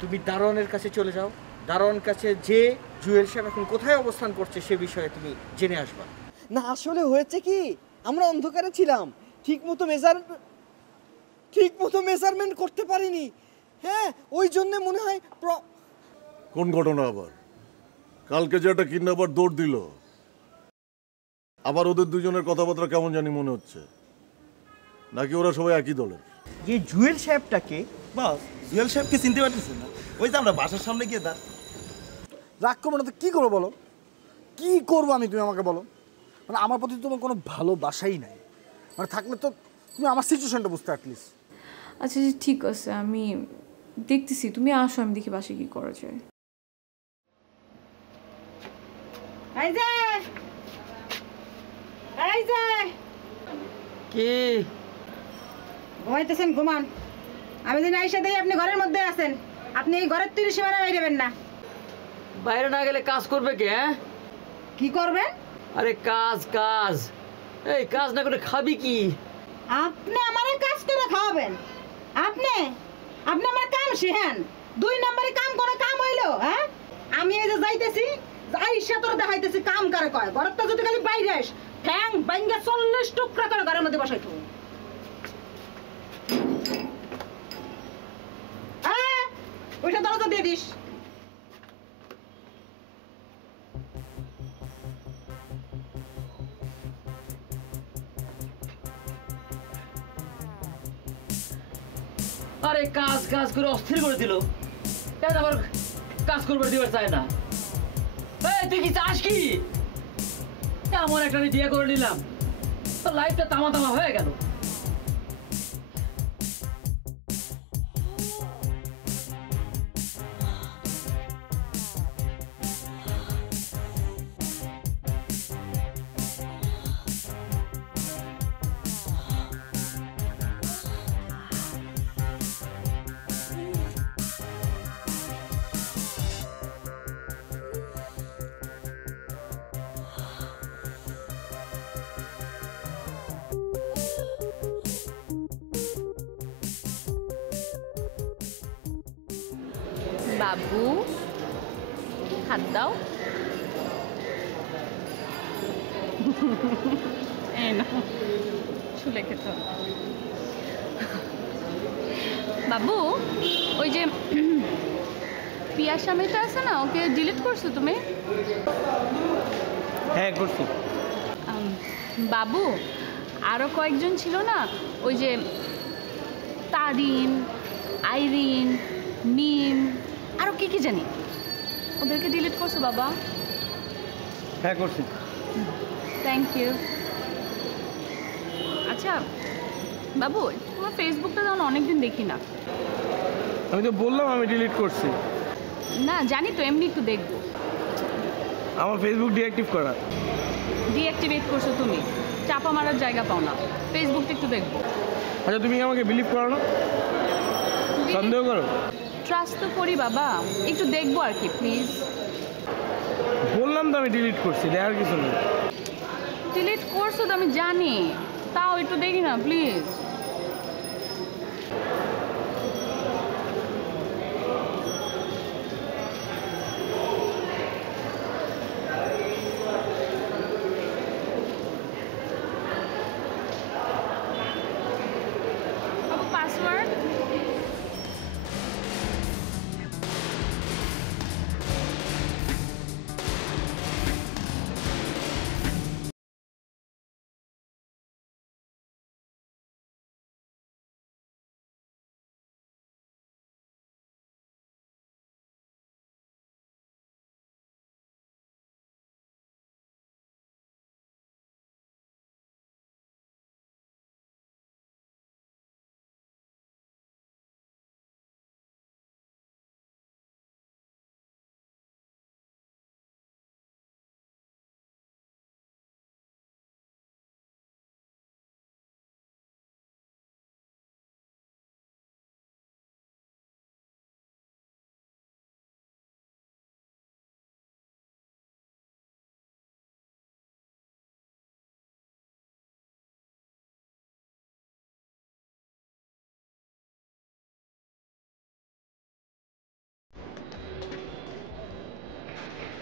তুমি দারোয়ানের কাছে চলে যাও, দারোয়ান কাছে যে জুয়েল সাহেব এখন কোথায় অবস্থান করছে সে বিষয়ে তুমি জেনে আসবা। না আসলে হয়েছে কি, আমরা অন্ধকারে ছিলাম, ঠিক মতো মেজারমেন্ট করতে পারিনি। হ্যাঁ, ওই জন্য মনে হয় কোন ঘটনা আবার? কালকে যে একটা কিডন্যাপার দৌড় দিল, আবার ওদের দুজনের কথাবার্তা কেমন জানি মনে হচ্ছে, নাকি ওরা সবাই একই দলের? যে জুয়েল সাহেবটাকে বস, জুয়েল সাহেবকে চিনতে পারতেছেন না? ওই যে আমরা বাসার সামনে গিয়ে রাগ করবো না তো কি করবো বলো? কি করবো আমি, তুমি আমাকে বলো। মানে আমার প্রতি তোমার কোনো ভালোবাসাই নাই, মানে থাকলে তো তুমি আমার সিচুয়েশনটা বুঝতে অ্যাটলিস্ট। আচ্ছা ঠিক আছে, আমি দেখতেছি, তুমি আসো, আমি দেখি বাসে কি করা যায়। কি ঘুমাইতেছেন? ঘুমান। আমি যদি আইসা দেই আপনি ঘরের মধ্যে আছেন, আপনি এই ঘরের তৈরি সীমানা বাইরেবেন না। বাইরে না গেলে কাজ করবে কে? কি করবেন? আরে কাজ কাজ, এই কাজ না করে খাবি কি? আপনি আমারে কাজ করে খাওয়াবেন? আপনি আপনি আমার কাম শিখেন। 2 নম্বরে কাম করে কাম হইলো? হ্যাঁ, আমি এই যে যাইতেছি, আইসা তোর দেখাইতেছি কাম করে কয়। ঘরটা যদি খালি বাইরে আস, ঠ্যাং বাইঙ্গা 40 টুকরা করে ঘরের মধ্যে বসাই থাকবো। হ্যাঁ, ওইটা দরজা দিয়ে দিস। আরে কাজ কাজ করে অস্থির করে দিল, কেন আবার কাজ করবে দিবার চায় না? এই তুই কি চাস কি? এমন একটা আমি বিয়ে করে নিলাম, লাইফটা তামা তামা হয়ে গেল। বাবু হাত দাও। এই না, শুলে খেতে হবে। বাবু, ওই যে পিয়ার স্বামীটা আছে না, ওকে ডিলিট করছো তুমি? হ্যাঁ করছি। বাবু, আরো কয়েকজন ছিল না, ওই যে তারিন, আইরিন, মিম, আরো কি কি জানি, ওদেরকে ডিলিট করছো বাবা? হ্যাঁ করছি। Thank you. আচ্ছা বাবু, তোমার ফেসবুকটা যেমন অনেকদিন দেখি না। আমি তো বললাম আমি ডিলিট করছি। না জানি তো, এমনি একটু দেখবো। আমার ফেসবুক ডিঅ্যাক্টিভ করা। ডিঅ্যাক্টিভেট করছো তুমি, চাপা মারার জায়গা পাও না, ফেসবুকটা একটু দেখবো। আচ্ছা তুমি আমাকে বিলিভ করো না? সন্দেহ করো? ট্রাস্ট তো করি বাবা, একটু দেখবো আর কি, প্লিজ। বললাম তো আমি ডিলিট করছি, দেখার কিছু নেই। ডিলিট করছো তো আমি জানি, তাও একটু দেখি না প্লিজ।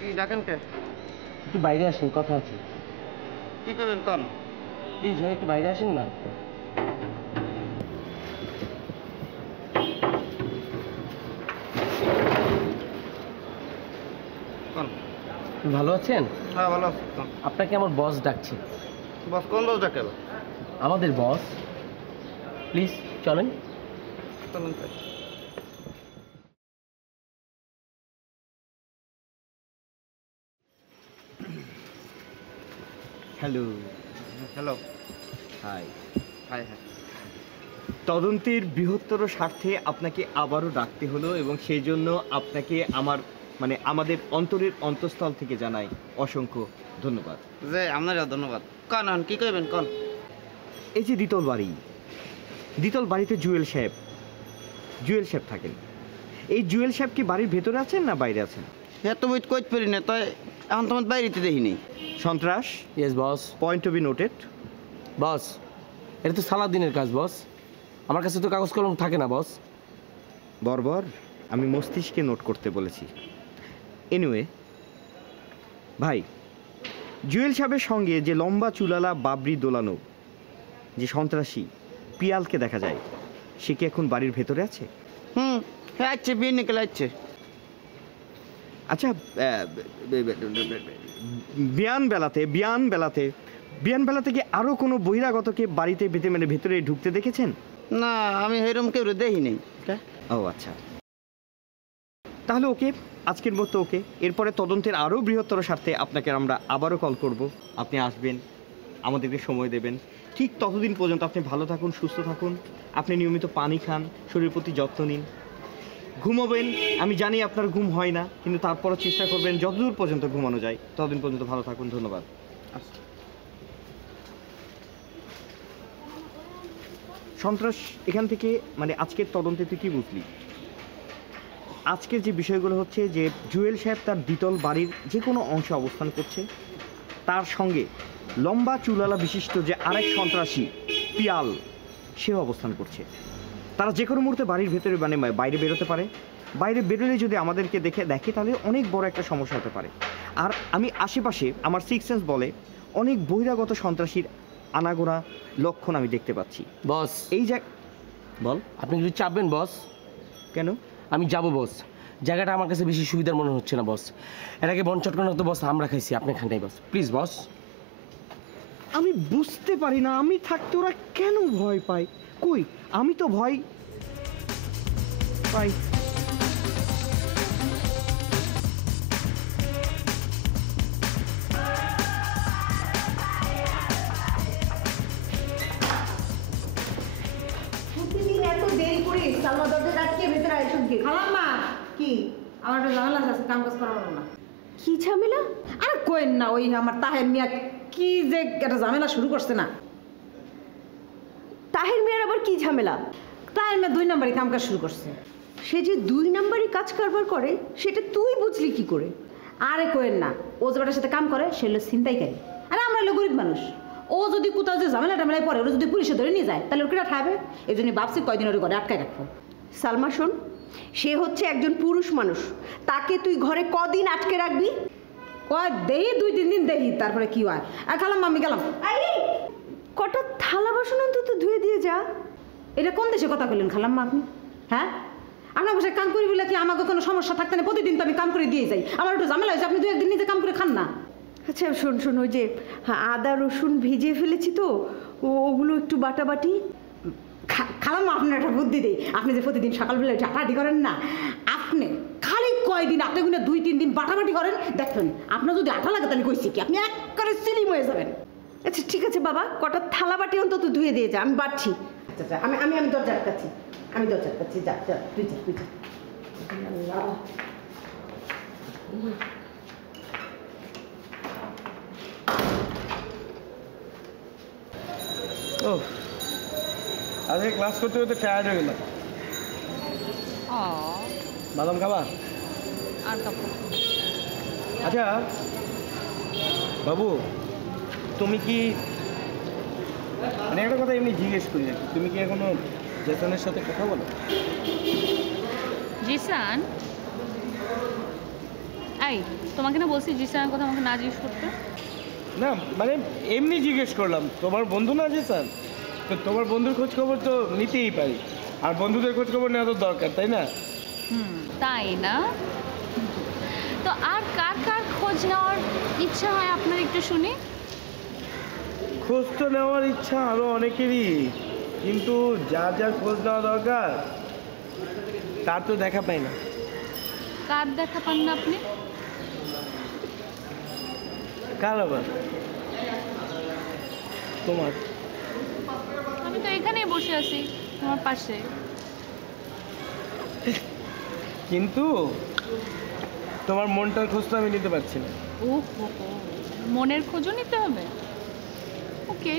কি ডাকেন কে? একটু বাইরে আসেন, কথা আছে। কি করবেন কোন? প্লিজ ভাই একটু বাইরে আসেন না। কোন? ভালো আছেন? হ্যাঁ ভালো আছি। কোন? আপনাকে আমার বস ডাকছে। বস কোন বস ডাকে? আমাদের বস। প্লিজ চলেন। চলুন তাই। Hello. Hello. Hi. Hi hi. তদন্তের বৃহত্তর স্বার্থে আপনাকে আবারও ডাকতে হলো এবং সেই জন্য আপনাকে আমাদের অন্তরের অন্তঃস্থল থেকে জানাই অসংখ্য ধন্যবাদ। যে আপনারও ধন্যবাদ। কোন কি কইবেন কোন? এই যে দ্বিতল বাড়িতে জুয়েল সাহেব থাকেন। এই জুয়েল সাহেব কি বাড়ির ভেতরে আছেন না বাইরে আছেন? হ্যাঁ তুমি কইতে পারি না, তাই এখন তোমার বাইরেতে দেখিনি। সন্ত্রাস। Yes boss. Point to be noted. Boss, এটা তো সালাদিনের কাজ বস। আমার কাছে তো কাগজ কলম থাকে না বস। বর্বর, আমি মস্তিষ্কে নোট করতে বলেছি। এনিওয়ে ভাই, জুয়েল সাহেবের সঙ্গে যে লম্বা চুলালা বাবরি দোলানো যে সন্ত্রাসী পিয়ালকে দেখা যায়, সে কি এখন বাড়ির ভেতরে আছে? হ্যাঁ আছে, বিয়ে নিকেল আছে। আচ্ছা, বিয়ান বেলাতে কি আরো কোনো বহিরাগতকে বাড়িতে ভেতরে ঢুকতে দেখেছেন? না, আমি এরকম কেউ দেখিনি। ও আচ্ছা, তাহলে ওকে, আজকের মতো ওকে। এরপরে তদন্তের আরও বৃহত্তর স্বার্থে আপনাকে আমরা আবারও কল করব। আপনি আসবেন, আমাদেরকে সময় দেবেন। ঠিক ততদিন পর্যন্ত আপনি ভালো থাকুন, সুস্থ থাকুন। আপনি নিয়মিত পানি খান, শরীরের প্রতি যত্ন নিন, ঘুমাবেন। আমি জানি আপনার ঘুম হয় না, কিন্তু তারপরও চেষ্টা করবেন যতদূর পর্যন্ত ঘুমানো যায় ততদিন পর্যন্ত ভালো থাকুন। ধন্যবাদ। সন্ত্রাস, এখান থেকে আজকের তদন্তে তুই কি বুঝলি? আজকের যে বিষয়গুলো হচ্ছে যে জুয়েল সাহেব তার দ্বিতল বাড়ির যে কোনো অংশে অবস্থান করছে, তার সঙ্গে লম্বা চুলালা বিশিষ্ট যে আরেক সন্ত্রাসী পিয়াল, সেও অবস্থান করছে। তারা যে কোনো মুহূর্তে বাড়ির ভেতরে বাইরে বেরোতে পারে। বাইরে বেরোলে যদি আমাদেরকে দেখে তাহলে অনেক বড় একটা সমস্যা হতে পারে। আর আমি আশেপাশে, আমার সিক্স সেন্স বলে, অনেক বহিরাগত সন্ত্রাসীর আনাগোনা লক্ষণ আমি দেখতে পাচ্ছি। বস, এই বল। আপনি কিছু চাপবেন বস? কেন? আমি যাবো বস। জায়গাটা আমার কাছে বেশি সুবিধার মনে হচ্ছে না বস। এর আগে বন চটকানো তো বস আমরা খাইছি, আপনি খান নাই বস। প্লিজ বস। আমি বুঝতে পারি না, আমি থাকতে ওরা কেন ভয় পায়। কই, আমি তো ভয় পাই। প্রতিদিন এত দেরি করে সালমা দরজা আটকে ভেতরে আইসুন কি? খালাম্মা, কি আমার একটা ঝামেলা আছে, কাম কাজ করাবো না। কি ঝামেলা? আরে কোয়েন না, ওই আমার তাহের মিয়া কি যে একটা ঝামেলা শুরু করছে না। তাহের মিয়ার আবার কি ঝামেলা? তাহের মিয়া 2 নম্বরে কাম কাজ শুরু করছে। সে যে 2 নম্বরই কাজ কারবার করে সেটা তুই বুঝলি কি করে? আরে কোয়েন না, ও যে বেটার সাথে কাম করে সে হলো ছিনতাইকারী। আরে আমরা হলো গরিব মানুষ। ও যদি কোথাও যে ঝামেলা টামেলায় পড়ে, ওরা যদি পুলিশে ধরে নিয়ে যায় তাহলে ওর কেটা খাবে? এই জন্য ভাবছি কয়দিন ওর ঘরে আটকায় রাখবো। সালমা শোন, সে হচ্ছে একজন পুরুষ মানুষ, তাকে তুই ঘরে কদিন আটকে রাখবি? কয় দেহি 2-3 দিন দেহি, তারপরে কি হয়। আর খালাম্মা আমি গেলাম। কটা থালা বাসন অন্তত ধুয়ে দিয়ে যা। এটা কোন দেশে কথা বললেন খালাম্মা আপনি? হ্যাঁ, আপনার বসে কাম করি বলে কি আমাকে কোনো সমস্যা থাকতে না? প্রতিদিন তো আমি কাম করে দিয়ে যাই, আমার একটু ঝামেলা হয়েছে, আপনি 2-1 দিন নিজে কাম করে খান না। আচ্ছা শোন, ওই যে আদা রসুন ভিজিয়ে ফেলেছি তো, ওগুলো একটু বাটাবাটি। খালাম্মা আপনার একটা বুদ্ধি দিই, আপনি যে প্রতিদিন সকালবেলা ঝাঁটাটি করেন না, আপনি খালি কয়দিন আপনি 2-3 দিন বাটাবাটি করেন, দেখবেন আপনার যদি আঠা লাগে তাহলে কইছি কি আপনি একবারে সিলিম হয়ে যাবেন। আচ্ছা ঠিক আছে বাবা, কটা থালা বাটি অন্তত ধুয়ে দিয়ে যা, আমি বাড়ছি। আচ্ছা, আমি দরজা আটকাচ্ছি, যা তুই যা। ও আজকে ক্লাস করতে করতে টায়ার্ড হয়ে গেলাম। বাদাম খাবা? আর কাপড়। আচ্ছা বাবু, তুমি কি একটা কথা এমনি জিজ্ঞেস করি আর কি, তুমি কি এখনো জেসনের সাথে কথা বলো? জিসান এই তোমাকে না বলছি জিসানের কথা আমাকে না জিজ্ঞেস করতে? না মানে এমনি জিজ্ঞেস করলাম, তোমার বন্ধু না জিসান, তো তোমার বন্ধুর খোঁজ খবর তো নিতেই পারি, আর বন্ধুদের খোঁজ খবর নেওয়া তো দরকার, তাই না? তাই না? তো আর কার কার খোঁজ নেওয়ার ইচ্ছা হয় আপনার একটু শুনি। খোঁজ তো নেওয়ার ইচ্ছা আরো অনেকেরই, কিন্তু যার যার খোঁজ নেওয়া দরকার তার তো দেখা পাই না। কার দেখা পান না আপনি? কার আবার? তোমার। আমি তো এখানেই বসে আছি তোমার পাশে। কিন্তু তোমার মনটার খোঁজ তো আমি নিতে পারছি না। ও মনের খোঁজও নিতে হবে? ওকে।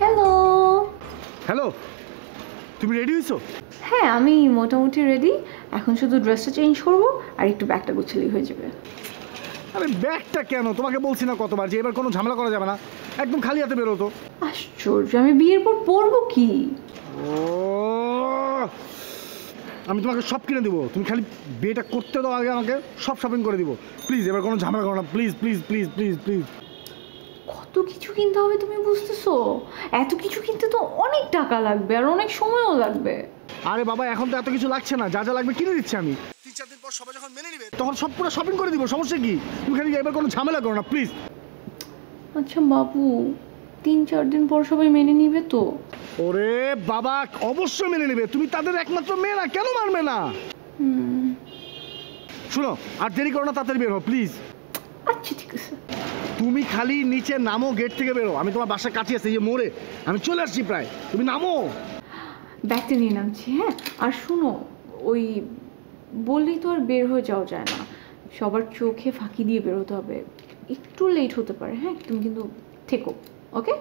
হ্যালো। হ্যালো, তুমি রেডি হয়েছো? হ্যাঁ আমি মোটামুটি রেডি, এখন শুধু ড্রেসটা চেঞ্জ করব আর একটু ব্যাগটা গুছালেই হয়ে যাবে। আরে ব্যাগটা কেন? তোমাকে বলছি না কতবার যে এবার কোনো ঝামেলা করা যাবে না, একদম খালি হাতে বেরোতো। আশ্চর্য, আমি বিয়ের পর পরবো কি? ও, আমি তোমাকে সব কিনে দেবো, তুমি খালি বিয়েটা করতে দাও আগে, আমাকে সব শপিং করে দিব। প্লিজ এবার কোনো ঝামেলা করো না, please please please please please. কত কিছু কিনতে হবে তুমি বুঝতেছো? এত কিছু কিনতে তো অনেক টাকা লাগবে আর অনেক সময়ও লাগবে। আরে বাবা, এখন তো এত কিছু লাগছে না, যা যা লাগবে কিনে দিচ্ছি আমি। 3-4 দিন পর সবাই যখন মেনে নিবে তখন সব পুরো শপিং করে দিব, সমস্যা কি? তুমি খালি এবার কোনো ঝামেলা করো না প্লিজ। আচ্ছা বাবু, 3-4 দিন পর সবাই মেনে নিবে তো? ওরে বাবা, অবশ্যই মেনে নেবে, তুমি তাদের একমাত্র মেয়ে না, কেন মানবে না? শুনো, আর দেরি করো না, তাড়াতাড়ি বের হও প্লিজ। আচ্ছা ঠিক আছে। তুমি খালি নিচে নামো, গেট থেকে বেরো, আমি তোমার বাসার কাছে আছি, এই মোড়ে আমি চলে আসছি প্রায়, তুমি নামো। ব্যাগটা নিয়ে নামছি। হ্যাঁ, আর শুনো, ওই বললেই তো আর বের হয়ে যাওয়া যায় না, সবার চোখে ফাঁকি দিয়ে বেরোতে হবে। একটু লেট হতে পারে, হ্যাঁ তুমি কিন্তু থেকো, ওকে?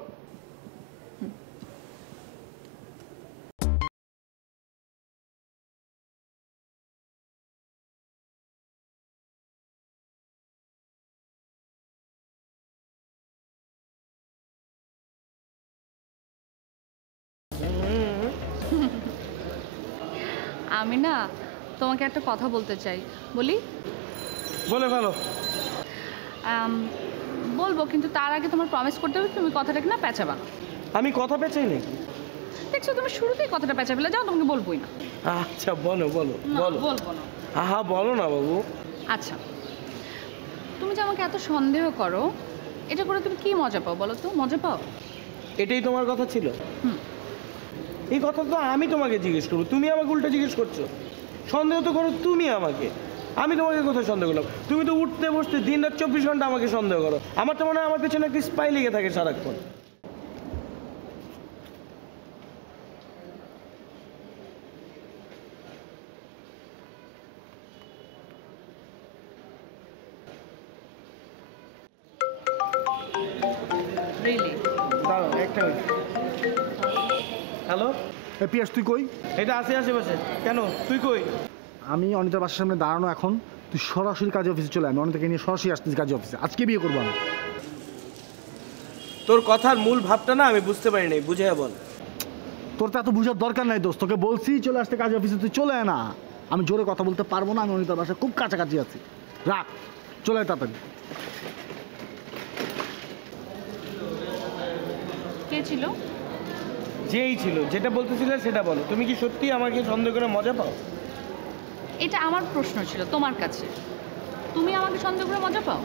আমি না তোমাকে একটা কথা বলতে চাই, বলি? বলে ভালো। বলবো, কিন্তু তার আগে তোমার প্রমিস করতে হবে তুমি কথাটাকে না পেঁচাবা না। আমি কথা পেঁচাই নাকি? দেখছো তুমি শুরুতেই কথাটা পেঁচা ফেলে যাও, তোমাকে বলবোই না। আচ্ছা বলো বলো না, বলো। বলবো না। আহা বলো না বাবু। আচ্ছা, তুমি যে আমাকে এত সন্দেহ করো, এটা করে তুমি কি মজা পাও বলো তো? মজা পাও? এটাই তোমার কথা ছিল? হুম। এই কথা তো আমি তোমাকে জিজ্ঞেস করবো, তুমি আমাকে উল্টা জিজ্ঞেস করছো। সন্দেহ তো করো তুমি আমাকে, আমি তোমাকে কোথায় সন্দেহ করলাম? তুমি তো উঠতে বসতে দিন রাত 24 ঘন্টা আমাকে সন্দেহ করো। আমার তো মনে হয় আমার পেছনে একটা স্পাই লেগে থাকে সারাক্ষণ। রিয়েলি? দাঁড়াও একটা মিনিট। হ্যালো, পিয়াস তুই কই? এটা আসে আশেপাশে। কেন, তুই কই? আমি অনিতার বাসার সামনে দাঁড়ানো, এখন তুই সরাসরি কাজে অফিসে চলে, আমি অনিতাকে নিয়ে সরাসরি আসতেছি কাজে অফিসে, আজকে বিয়ে করবো আমি। তোর কথার মূল ভাবটা না আমি বুঝতে পারি নাই, বুঝে বল। তোর তো এত বুঝার দরকার নাই দোস্ত, তোকে বলছি চলে আসতে কাজে অফিসে, তুই চলে আয় না। আমি জোরে কথা বলতে পারবো না, আমি অনিতার বাসায় খুব কাছাকাছি আছি, রাখ, চলে আয় তাড়াতাড়ি। কে ছিল? যেই ছিল, যেটা বলতেছিলে সেটা বলো। তুমি কি সত্যি আমাকে সন্দেহ করে মজা পাও? এটা আমার প্রশ্ন ছিল তোমার কাছে, তুমি আমাকে সন্দেহ করে মজা পাও?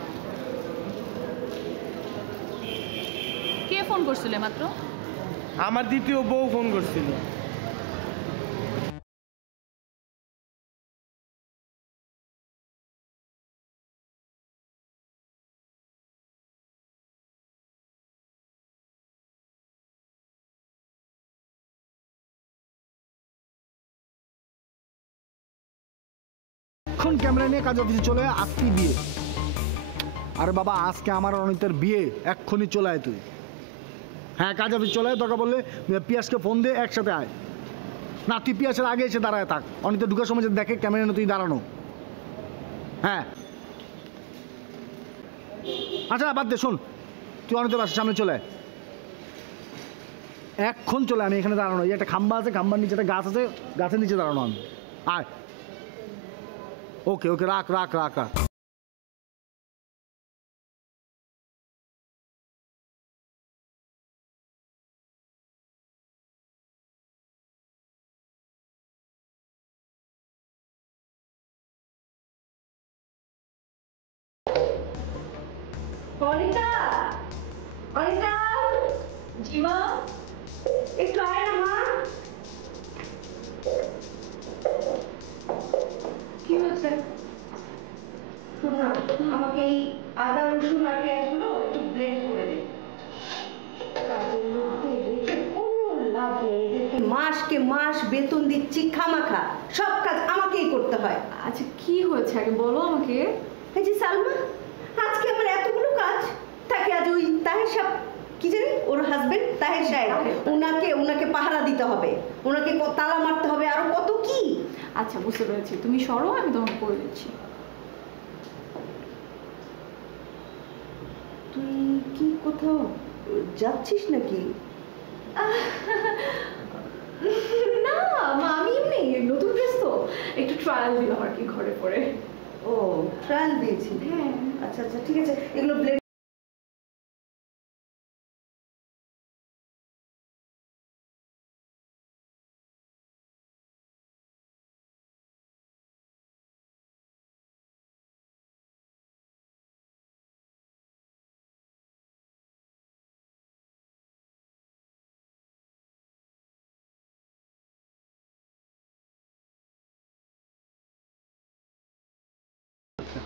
কে ফোন করছিলে মাত্র? আমার দ্বিতীয় বউ ফোন করছিল। এক্ষণ ক্যামেরা নিয়ে কাজ অফিসে চলে আয়, আজকেই বিয়ে। আরে বাবা আজকে আমার অনিতার বিয়ে, এক্ষুনি চলে আয় তুই। হ্যাঁ কাজ অফিস চলে আয়, দরকার বললে পিয়াসকে ফোন দে, একসাথে আয়। না তুই পিয়াসের আগে এসে দাঁড়ায় থাক, অনিতা ঢুকার সময় যদি দেখে ক্যামেরা নিয়ে তুই দাঁড়ানো। হ্যাঁ আচ্ছা বাদ দে, শোন তুই অনিতার বাসার সামনে চলে আয়, এক্ষণ চলে। আমি এখানে দাঁড়ানো, এই একটা খাম্বা আছে, খাম্বার নিচে একটা গাছ আছে, গাছের নিচে দাঁড়ানো আমি। আয় ওকে ওকে, রাখ রাখ রাখ রাখ। অনিতা, অনিতা, জিমা, একটু আয় না মা। কি হয়েছে? শোন না, আমাকে এই আদা রসুন আর পেঁয়াজগুলো একটু ব্লেন্ড করে দে। মাসকে মাস বেতন দিচ্ছি খামাখা, সব কাজ আমাকেই করতে হয়। আচ্ছা কি হয়েছে আগে বলো আমাকে। এই যে সালমা, আজকে আমার এতগুলো কাজ, তাকে আজ ওই তাহের সাহেব, কি জানি ওর হাজবেন্ড তাহের সাহেব, ওনাকে পাহারা দিতে হবে, ওনাকে তালা মারতে হবে, আরো কত কি। আচ্ছা বুঝতে পেরেছি, তুমি সরো, আমি তোমাকে করে দিচ্ছি। তুই কি কোথাও যাচ্ছিস নাকি? না মা, আমি এমনি নতুন ড্রেস তো একটু ট্রায়াল দিলাম আর কি ঘরে পরে। ও ট্রায়াল দিয়েছি? হ্যাঁ। আচ্ছা আচ্ছা ঠিক আছে, এগুলো ব্লেন্ড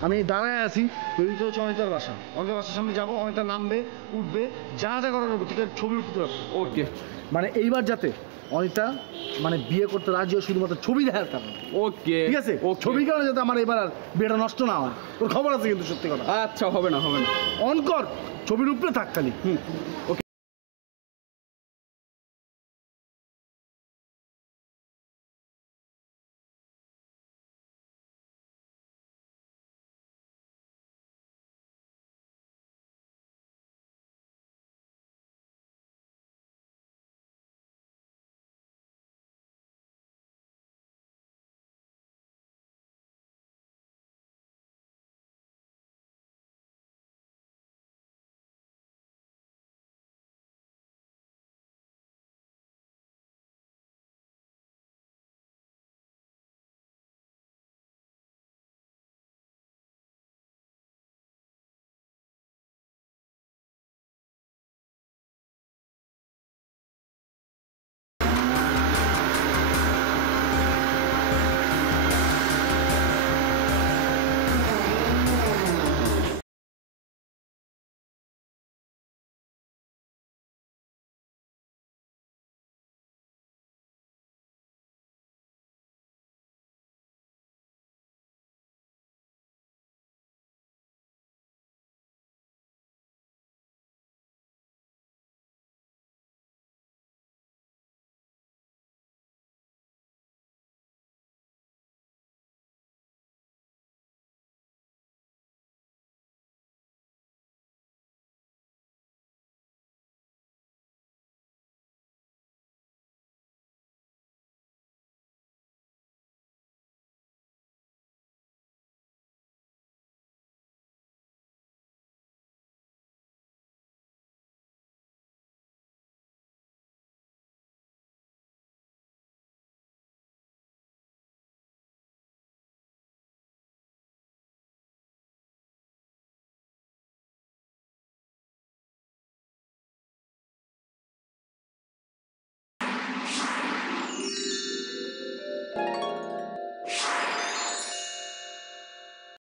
আমি দাঁড়ায় আছি, তৈরি হচ্ছে অনিতার বাসা, অনিতার বাসার সামনে যাবো, অনিতা নামবে, উঠবে, যা যা করার হবে তোকে ছবি উঠতে হবে। ওকে মানে এইবার যাতে অনিতা মানে বিয়ে করতে রাজি হয় শুধুমাত্র ছবি দেখার কারণে। ওকে ঠিক আছে, ছবির কারণে যাতে আমার এবার আর বিয়েটা নষ্ট না হয়। তোর খবর আছে কিন্তু সত্যি কথা। আচ্ছা হবে না হবে না। অন কর, ছবির উপরে থাক খালি। ওকে।